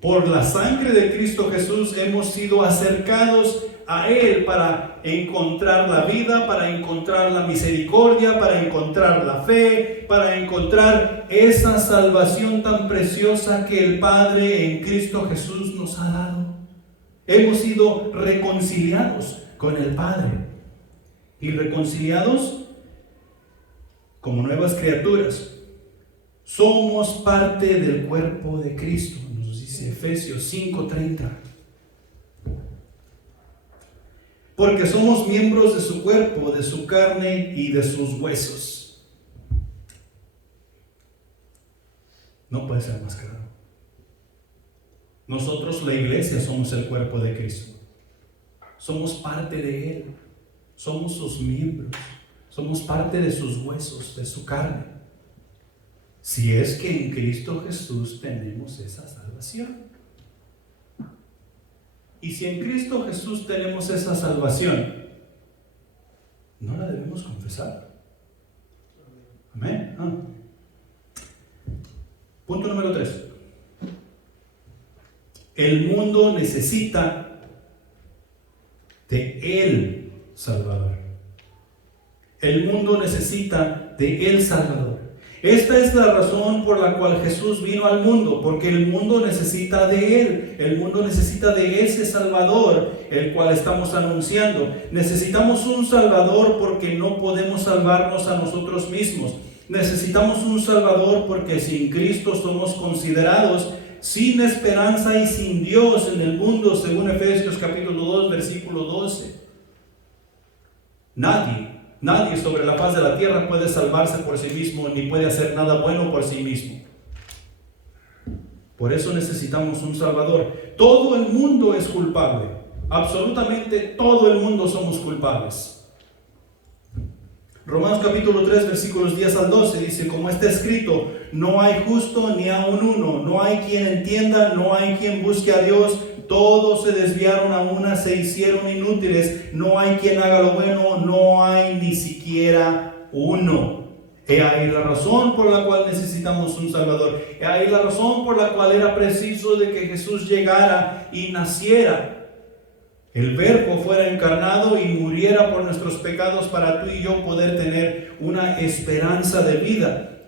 por la sangre de Cristo Jesús hemos sido acercados a Él para encontrar la vida, para encontrar la misericordia, para encontrar la fe, para encontrar esa salvación tan preciosa que el Padre en Cristo Jesús nos ha dado. Hemos sido reconciliados con el Padre y reconciliados como nuevas criaturas. Somos parte del cuerpo de Cristo, nos dice Efesios 5:30. Porque somos miembros de su cuerpo, de su carne y de sus huesos. No puede ser más claro. Nosotros, la iglesia, somos el cuerpo de Cristo. Somos parte de Él. Somos sus miembros. Somos parte de sus huesos, de su carne. Si es que en Cristo Jesús tenemos esa salvación. Y si en Cristo Jesús tenemos esa salvación, ¿no la debemos confesar? Amén. Punto número 3. El mundo necesita de el Salvador. El mundo necesita de el Salvador. Esta es la razón por la cual Jesús vino al mundo, porque el mundo necesita de Él. El mundo necesita de ese Salvador, el cual estamos anunciando. Necesitamos un Salvador porque no podemos salvarnos a nosotros mismos. Necesitamos un Salvador porque sin Cristo somos considerados sin esperanza y sin Dios en el mundo, según Efesios capítulo 2, versículo 12. Nadie sobre la faz de la tierra puede salvarse por sí mismo, ni puede hacer nada bueno por sí mismo. Por eso necesitamos un Salvador. Todo el mundo es culpable. Absolutamente todo el mundo somos culpables. Romanos capítulo 3, versículos 10 al 12 dice, como está escrito, no hay justo ni aun uno, no hay quien entienda, no hay quien busque a Dios, todos se desviaron a una, se hicieron inútiles, no hay quien haga lo bueno, no hay ni siquiera uno. He ahí la razón por la cual necesitamos un Salvador. He ahí la razón por la cual era preciso de que Jesús llegara y naciera. El Verbo fuera encarnado y muriera por nuestros pecados para tú y yo poder tener una esperanza de vida.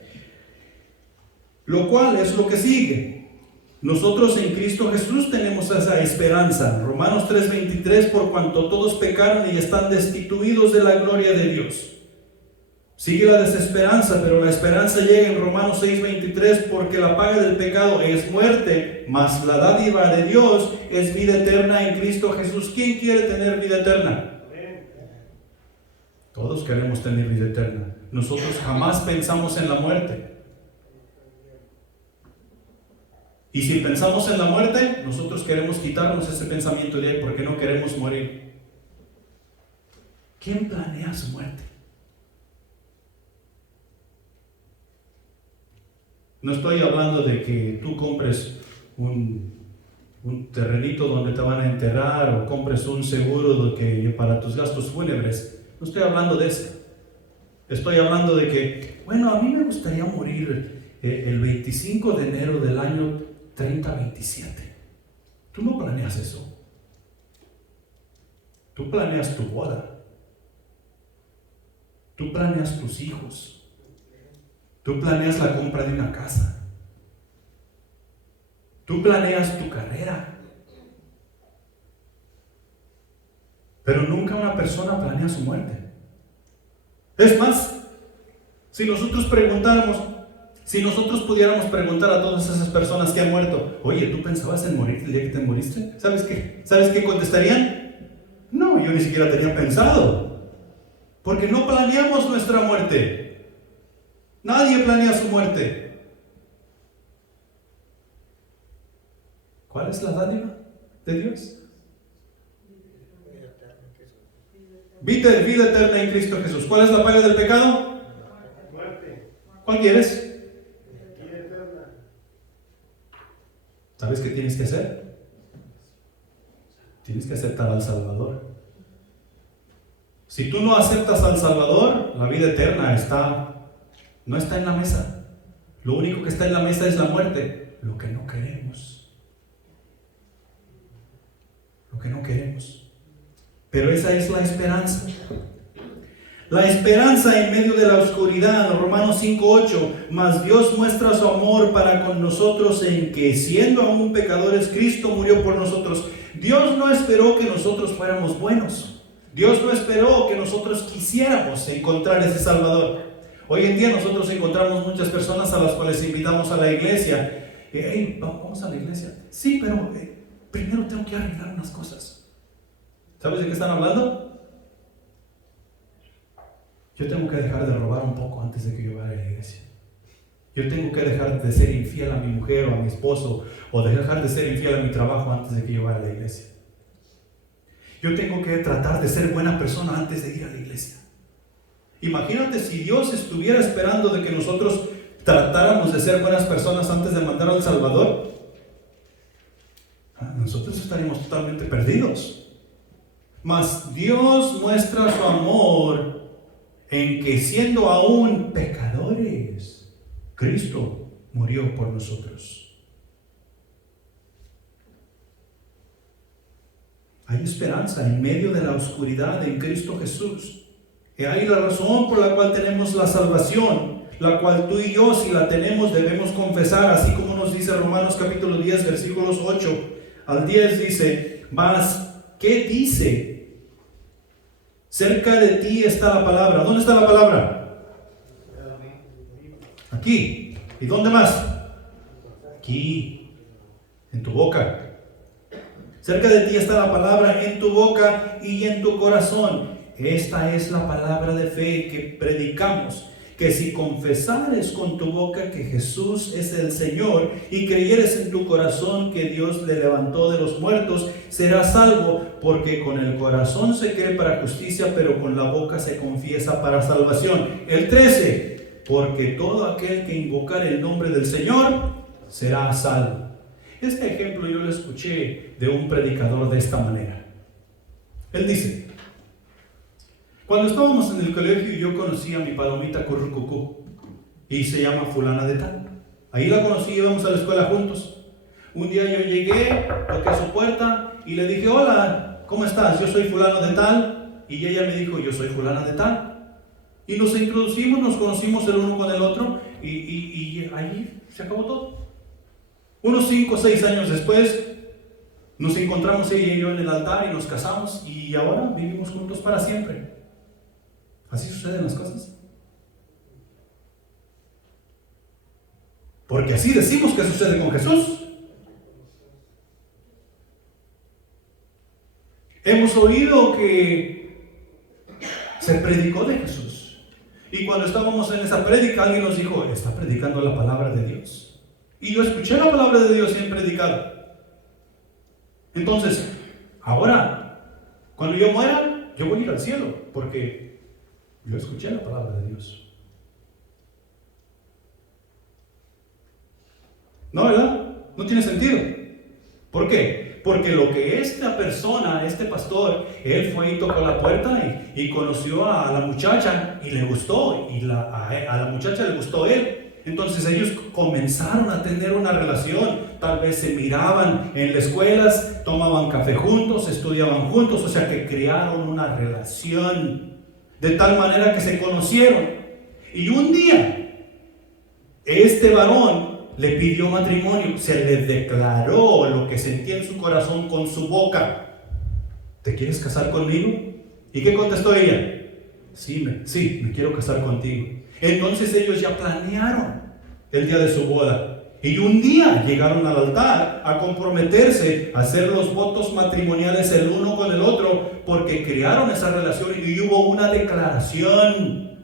Lo cual es lo que sigue. Nosotros en Cristo Jesús tenemos esa esperanza. Romanos 3:23, por cuanto todos pecaron y están destituidos de la gloria de Dios. Sigue la desesperanza, pero la esperanza llega en Romanos 6:23, porque la paga del pecado es muerte, mas la dádiva de Dios es vida eterna en Cristo Jesús. ¿Quién quiere tener vida eterna? Todos queremos tener vida eterna. Nosotros jamás pensamos en la muerte. Y si pensamos en la muerte, nosotros queremos quitarnos ese pensamiento de ahí porque no queremos morir. ¿Quién planea su muerte? No estoy hablando de que tú compres un terrenito donde te van a enterrar o compres un seguro para tus gastos fúnebres. No estoy hablando de eso. Estoy hablando de que, bueno, a mí me gustaría morir el 25 de enero del año 3027. Tú no planeas eso. Tú planeas tu boda. Tú planeas tus hijos. Tú planeas la compra de una casa. Tú planeas tu carrera. Pero nunca una persona planea su muerte. Es más, si nosotros pudiéramos preguntar a todas esas personas que han muerto, oye, ¿tú pensabas en morir el día que te moriste? ¿Sabes qué contestarían? No, yo ni siquiera tenía pensado. Porque no planeamos nuestra muerte. Nadie planea su muerte. ¿Cuál es la dádiva de Dios? Vida eterna en Cristo Jesús. ¿Cuál es la paga del pecado? Muerte. ¿Cuál quieres? Vida eterna. ¿Sabes qué tienes que hacer? Tienes que aceptar al Salvador. Si tú no aceptas al Salvador, la vida eterna no está en la mesa. Lo único que está en la mesa es la muerte. Lo que no queremos. Lo que no queremos. Pero esa es la esperanza. La esperanza en medio de la oscuridad. Romanos 5:8. Mas Dios muestra su amor para con nosotros en que, siendo aún pecadores, Cristo murió por nosotros. Dios no esperó que nosotros fuéramos buenos. Dios no esperó que nosotros quisiéramos encontrar ese Salvador. Hoy en día nosotros encontramos muchas personas a las cuales invitamos a la iglesia. Hey, vamos a la iglesia. Sí, pero primero tengo que arreglar unas cosas. ¿Sabes de qué están hablando? Yo tengo que dejar de robar un poco antes de que yo vaya a la iglesia. Yo tengo que dejar de ser infiel a mi mujer o a mi esposo, o dejar de ser infiel a mi trabajo antes de que yo vaya a la iglesia. Yo tengo que tratar de ser buena persona antes de ir a la iglesia. Imagínate si Dios estuviera esperando de que nosotros tratáramos de ser buenas personas antes de mandar al Salvador. Nosotros estaríamos totalmente perdidos. Mas Dios muestra su amor en que, siendo aún pecadores, Cristo murió por nosotros. Hay esperanza en medio de la oscuridad en Cristo Jesús. Y ahí la razón por la cual tenemos la salvación, la cual tú y yo, si la tenemos, debemos confesar, así como nos dice Romanos capítulo 10, versículos 8 al 10, dice, mas, ¿qué dice? Cerca de ti está la palabra. ¿Dónde está la palabra? Aquí. ¿Y dónde más? Aquí, en tu boca. Cerca de ti está la palabra, en tu boca y en tu corazón. Esta es la palabra de fe que predicamos, que si confesares con tu boca que Jesús es el Señor y creyeres en tu corazón que Dios le levantó de los muertos, serás salvo, porque con el corazón se cree para justicia, pero con la boca se confiesa para salvación. El 13, porque todo aquel que invocare el nombre del Señor será salvo. Este ejemplo yo lo escuché de un predicador de esta manera. Él dice: cuando estábamos en el colegio yo conocí a mi palomita currucucú y se llama fulana de tal. Ahí la conocí, íbamos a la escuela juntos. Un día yo llegué, toqué su puerta y le dije: hola, ¿cómo estás? Yo soy fulano de tal. Y ella me dijo: yo soy fulana de tal. Y nos introducimos, nos conocimos el uno con el otro y ahí se acabó todo. Unos 5 o 6 años después nos encontramos ella y yo en el altar y nos casamos y ahora vivimos juntos para siempre. Así suceden las cosas. Porque así decimos que sucede con Jesús. Hemos oído que se predicó de Jesús. Y cuando estábamos en esa prédica, alguien nos dijo: está predicando la palabra de Dios. Y yo escuché la palabra de Dios y he predicado. Entonces, ahora, cuando yo muera, yo voy a ir al cielo, porque yo escuché la palabra de Dios. ¿No, verdad? No tiene sentido. ¿Por qué? Porque lo que esta persona, este pastor, él fue y tocó la puerta y conoció a la muchacha y le gustó, y a la muchacha le gustó él. Entonces ellos comenzaron a tener una relación. Tal vez se miraban en las escuelas, tomaban café juntos, estudiaban juntos, o sea que crearon una relación de tal manera que se conocieron. Y un día este varón le pidió matrimonio, se le declaró lo que sentía en su corazón con su boca: ¿te quieres casar conmigo? ¿Y qué contestó ella? Sí, me quiero casar contigo. Entonces ellos ya planearon el día de su boda. Y un día llegaron al altar a comprometerse, a hacer los votos matrimoniales el uno con el otro, porque crearon esa relación y hubo una declaración.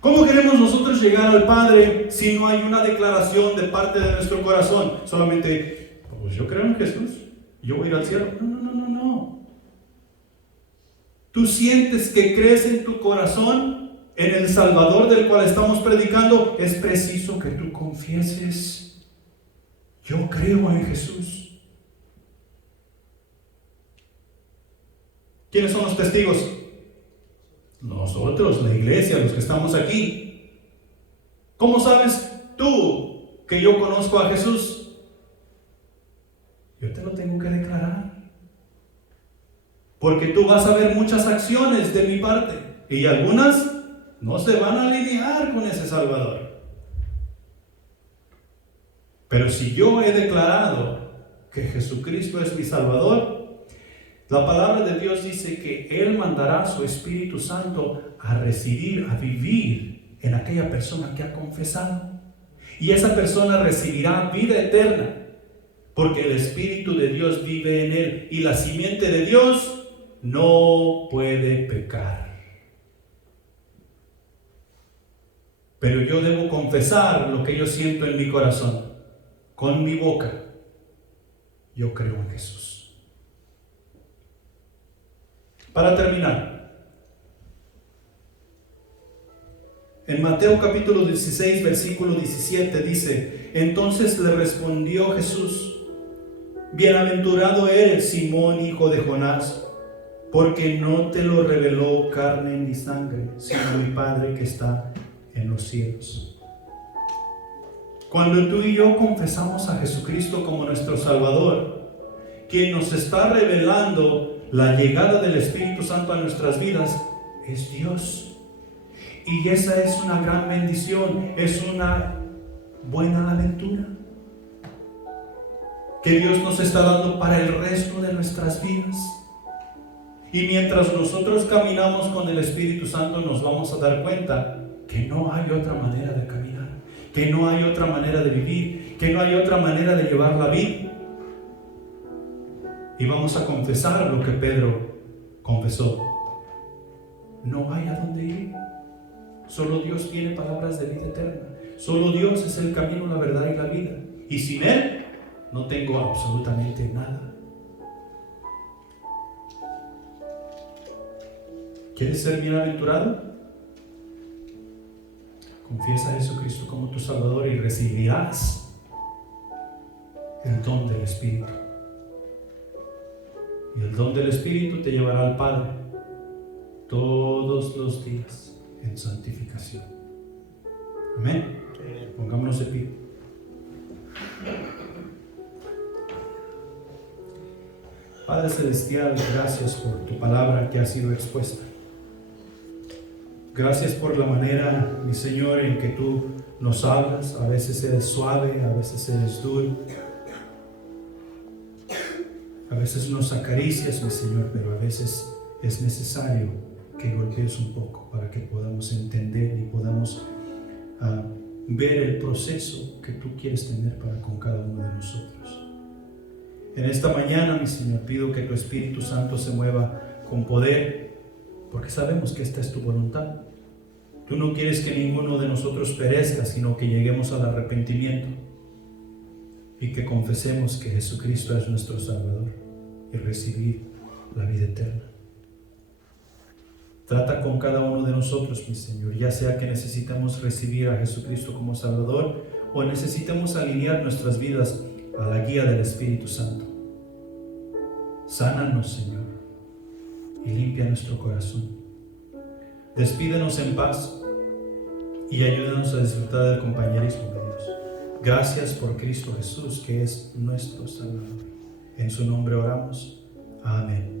¿Cómo queremos nosotros llegar al Padre si no hay una declaración de parte de nuestro corazón? Solamente, pues yo creo en Jesús, yo voy a ir al cielo. No. Tú sientes que crees en tu corazón en el Salvador del cual estamos predicando. Es preciso que tú confieses: yo creo en Jesús. ¿Quiénes son los testigos? Nosotros, la iglesia, los que estamos aquí. ¿Cómo sabes tú que yo conozco a Jesús? Yo te lo tengo que declarar. Porque tú vas a ver muchas acciones de mi parte y algunas no se van a alinear con ese Salvador. Pero si yo he declarado que Jesucristo es mi Salvador, la palabra de Dios dice que Él mandará su Espíritu Santo a residir, a vivir en aquella persona que ha confesado. Y esa persona recibirá vida eterna, porque el Espíritu de Dios vive en él y la simiente de Dios no puede pecar. Pero yo debo confesar lo que yo siento en mi corazón. Con mi boca, yo creo en Jesús. Para terminar, en Mateo capítulo 16, versículo 17 dice: entonces le respondió Jesús: bienaventurado eres, Simón, hijo de Jonás, porque no te lo reveló carne ni sangre, sino mi Padre que está en los cielos. Cuando tú y yo confesamos a Jesucristo como nuestro Salvador, quien nos está revelando la llegada del Espíritu Santo a nuestras vidas es Dios. Y esa es una gran bendición, es una buena aventura que Dios nos está dando para el resto de nuestras vidas. Y mientras nosotros caminamos con el Espíritu Santo, nos vamos a dar cuenta que no hay otra manera de caminar, que no hay otra manera de vivir, que no hay otra manera de llevar la vida. Y vamos a confesar lo que Pedro confesó: no hay a dónde ir. Solo Dios tiene palabras de vida eterna. Solo Dios es el camino, la verdad y la vida. Y sin Él no tengo absolutamente nada. ¿Quieres ser bienaventurado? Confiesa a Jesucristo como tu Salvador y recibirás el don del Espíritu. Y el don del Espíritu te llevará al Padre todos los días en santificación. Amén. Pongámonos de pie. Padre Celestial, gracias por tu palabra que ha sido expuesta. Gracias por la manera, mi Señor, en que tú nos hablas. A veces eres suave, a veces eres duro. A veces nos acaricias, mi Señor, pero a veces es necesario que golpees un poco para que podamos entender y podamos ver el proceso que tú quieres tener para con cada uno de nosotros. En esta mañana, mi Señor, pido que tu Espíritu Santo se mueva con poder, porque sabemos que esta es tu voluntad. Tú no quieres que ninguno de nosotros perezca, sino que lleguemos al arrepentimiento y que confesemos que Jesucristo es nuestro Salvador y recibir la vida eterna. Trata con cada uno de nosotros, mi Señor, ya sea que necesitamos recibir a Jesucristo como Salvador o necesitamos alinear nuestras vidas a la guía del Espíritu Santo. Sánanos, Señor, y limpia nuestro corazón. Despídenos en paz y ayúdanos a disfrutar del compañerismo de Dios. Gracias por Cristo Jesús, que es nuestro Salvador. En su nombre oramos. Amén.